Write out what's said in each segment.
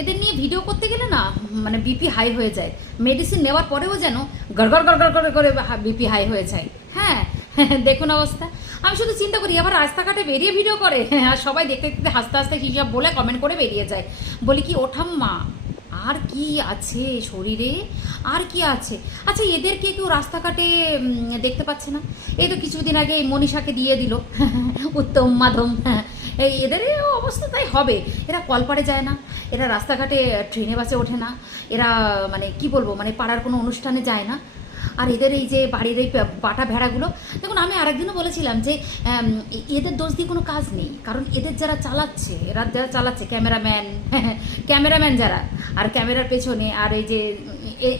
এদের নিয়ে ভিডিও করতে গেলে না মানে বিপি হাই হয়ে যায়। মেডিসিন নেওয়ার পরেও যেন গড়গড় গড়গড় করে করে বিপি হাই হয়ে যায়। হ্যাঁ দেখুন অবস্থা। আমি শুধু চিন্তা করি আবার রাস্তাঘাটে বেরিয়ে ভিডিও করে। হ্যাঁ সবাই দেখতে দেখতে হাসতে হাসতে হিসাব বলে কমেন্ট করে বেরিয়ে যায়। বলি কি, ওঠাম্মা আর কি আছে শরীরে? আর কি আছে? আচ্ছা এদেরকে কেউ রাস্তাঘাটে দেখতে পাচ্ছে না? এই তো কিছুদিন আগে এই মনীষাকে দিয়ে দিল। উত্তম মাধম এই এদের অবস্থা তাই হবে। এরা কলপাড়ে যায় না। এরা রাস্তাঘাটে, ট্রেনে, বাসে ওঠে না। এরা মানে কি বলব? মানে পাড়ার কোনো অনুষ্ঠানে যায় না। আর এদের এই যে বাড়ির এই পাটা ভেড়াগুলো, দেখুন আমি আরেকদিনও বলেছিলাম যে এদের দোষ দিয়ে কোনো কাজ নেই। কারণ এদের যারা চালাচ্ছে, এরা যারা চালাচ্ছে, ক্যামেরাম্যান ক্যামেরাম্যান যারা, আর ক্যামেরার পেছনে আর এই যে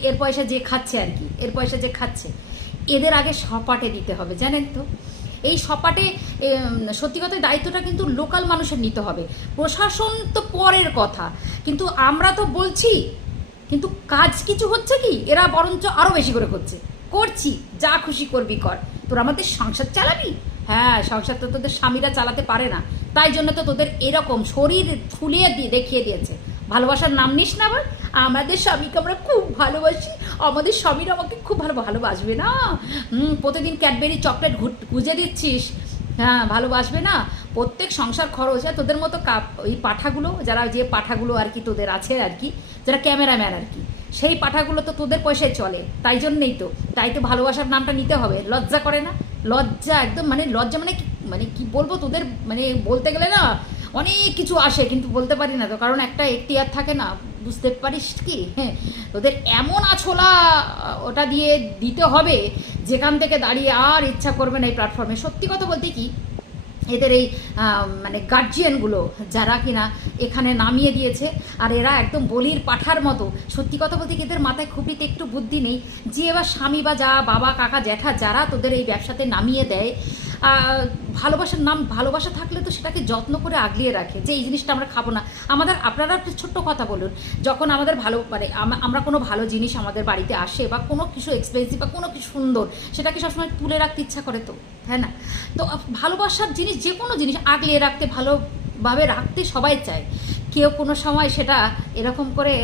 এর পয়সা যে খাচ্ছে আর কি, এর পয়সা যে খাচ্ছে, এদের আগে সপাটে দিতে হবে, জানেন তো? এই সপাটে সত্যি কথা দায়িত্বটা কিন্তু লোকাল মানুষের নিতে হবে। প্রশাসন তো পরের কথা। কিন্তু আমরা তো বলছি কিন্তু কাজ কিছু হচ্ছে কি? এরা বরঞ্চ আরও বেশি করে করছে। করছি, যা খুশি করবি কর। তোর আমাদের সংসার চালাবি? হ্যাঁ সংসার তো তোদের স্বামীরা চালাতে পারে না। তাই জন্য তো তোদের এরকম শরীর ফুলিয়ে দিয়ে দেখিয়ে দিয়েছে। ভালোবাসার নাম নিস না আবার। আমাদের স্বামীকে আমরা খুব ভালোবাসি। আমাদের স্বামীরা আমাকে খুব ভালো ভালোবাসবে না? প্রতিদিন ক্যাডবেরি চকলেট ঘুট গুজে দিচ্ছিস। হ্যাঁ ভালোবাসবে না। প্রত্যেক সংসার খরচ হ্যাঁ। তোদের মতো কাপ, ওই পাঠাগুলো, যারা যে পাঠাগুলো আর কি তোদের আছে আর কি, যারা ক্যামেরাম্যান আর কি, সেই পাঠাগুলো তো তোদের পয়সায় চলে। তাই জন্যই তো। তাই তো ভালোবাসার নামটা নিতে হবে। লজ্জা করে না? লজ্জা একদম মানে লজ্জা মানে মানে কি বলব তোদের? মানে বলতে গেলে না, অনেক কিছু আসে, কিন্তু বলতে পারি না তো। কারণ একটা এখতিয়ার থাকে না, বুঝতে পারিস কি? হ্যাঁ তোদের এমন আছোলা ওটা দিয়ে দিতে হবে যেখান থেকে দাঁড়িয়ে আর ইচ্ছা করবেন এই প্ল্যাটফর্মে সত্যি কথা বলতে কি, এদের এই মানে গার্জিয়ানগুলো যারা কিনা এখানে নামিয়ে দিয়েছে, আর এরা একদম বলির পাঠার মতো, সত্যি কথা বলতে এদের মাথায় খুবইতে একটু বুদ্ধি নেই যে এবার স্বামী বা যা বাবা, কাকা, জ্যাঠা, যারা তোদের এই ব্যবসাতে নামিয়ে দেয় ভালোবাসার নাম ভালোবাসা থাকলে তো সেটাকে যত্ন করে আগলিয়ে রাখে যে এই জিনিসটা আমরা খাব না। আমাদের, আপনারা ছোট্ট কথা বলুন, যখন আমাদের ভালো মানে আমরা কোনো ভালো জিনিস আমাদের বাড়িতে আসে বা কোনো কিছু এক্সপেন্সিভ বা কোনো কিছু সুন্দর, সেটাকে সবসময় তুলে রাখতে ইচ্ছা করে তো হ্যাঁ না? তো ভালোবাসার জিনিস যে কোনো জিনিস আগলিয়ে রাখতে, ভালোভাবে রাখতে সবাই চায়। কেউ কোনো সময় সেটা এরকম করে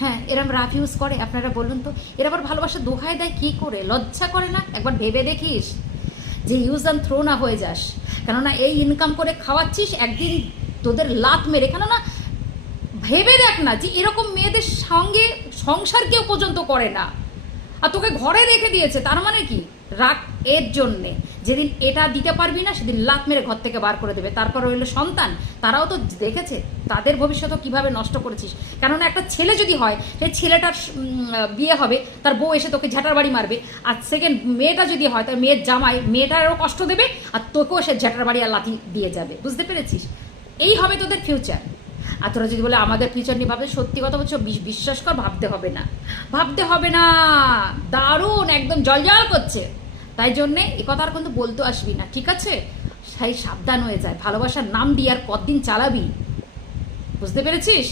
হ্যাঁ এরম রাফ ইউজ করে, আপনারা বলুন তো, এরা আবার ভালোবাসা দোহায় দেয় কী করে? লজ্জা করে না? একবার ভেবে দেখিস। যে ইউজ অ্যান্ড থ্রো না হয়ে যাস। কেননা এই ইনকাম করে খাওয়াচ্ছিস, একদিন তোদের লাত মেরে। কেননা ভেবে দেখ না যে এরকম মেয়েদের সঙ্গে সংসার কেউ পর্যন্ত করে না। আর তোকে ঘরে রেখে দিয়েছে, তার মানে কি? রাগ এর জন্যে। যেদিন এটা দিতে পারবি না, সেদিন লাত মেরে ঘর থেকে বার করে দেবে। তারপর রইল সন্তান। তারাও তো দেখেছে, তাদের ভবিষ্যৎও কীভাবে নষ্ট করেছিস। কেননা একটা ছেলে যদি হয় সেই ছেলেটার বিয়ে হবে, তার বউ এসে তোকে ঝাঁটার বাড়ি মারবে। আর সেকেন্ড মেয়েটা যদি হয়, তার মেয়ের জামাই, মেয়েটারও কষ্ট দেবে, আর তোকেও সে ঝাঁটার বাড়ি আর লাথি দিয়ে যাবে। বুঝতে পেরেছিস? এই হবে তোদের ফিউচার আর তোরা যদি বলে, আমাদের ফিউচার নিয়ে ভাবতে সত্যি কথা বলছো, বিশ- বিশ্বাস কর, ভাবতে হবে না। ভাবতে হবে না। দারুণ, একদম জলজল করছে। তাই জন্যে এ কথা আর কিন্তু বলতে আসবি না ঠিক আছে? সেই সাবধান হয়ে যায় ভালোবাসার নাম দিয়ে আর কতদিন চালাবি? বুঝতে পেরেছিস?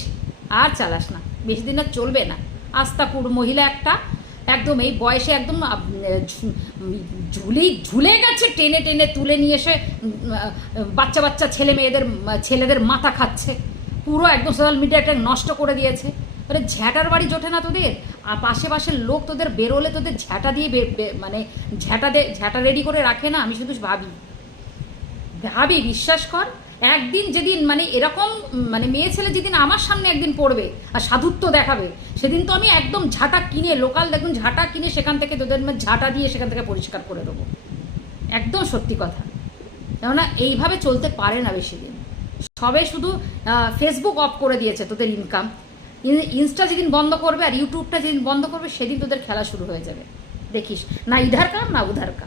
আর চালাস না বেশি দিন আর চলবে না। আস্তাকুর মহিলা একটা একদম এই বয়সে একদম আহ, ঝু- ঝুলেই ঝুলে গেছে টেনে টেনে তুলে নিয়ে এসে বাচ্চা বাচ্চা ছেলে মেয়েদের ছেলেদের মাথা খাচ্ছে। পুরো একদম সোশ্যাল মিডিয়াটা নষ্ট করে দিয়েছে। মানে ঝ্যাটার বাড়ি জোটে না তোদের? আর পাশে লোক তোদের বেরোলে তোদের ঝ্যাটা দিয়ে মানে ঝ্যাটা দে ঝ্যাটা রেডি করে রাখে না, আমি শুধু ভাবি। ভাবি, বিশ্বাস কর, একদিন যেদিন মানে এরকম মানে মেয়ে ছেলে যেদিন আমার সামনে একদিন পড়বে আর সাধুত্ব দেখাবে, সেদিন তো আমি একদম ঝাঁটা কিনে, লোকাল দেখুন ঝাঁটা কিনে সেখান থেকে তোদের ঝাঁটা দিয়ে সেখান থেকে পরিষ্কার করে দেবো। একদম সত্যি কথা। কেননা এইভাবে চলতে পারে না বেশি দিন। সবে শুধু ফেসবুক অফ করে দিয়েছে তোদের ইনকাম ইনস্টা যেদিন বন্ধ করবে আর ইউটিউবটা যেদিন বন্ধ করবে, সেদিন তোদের খেলা শুরু হয়ে যাবে। দেখিস। না ইধার কা না উধার কা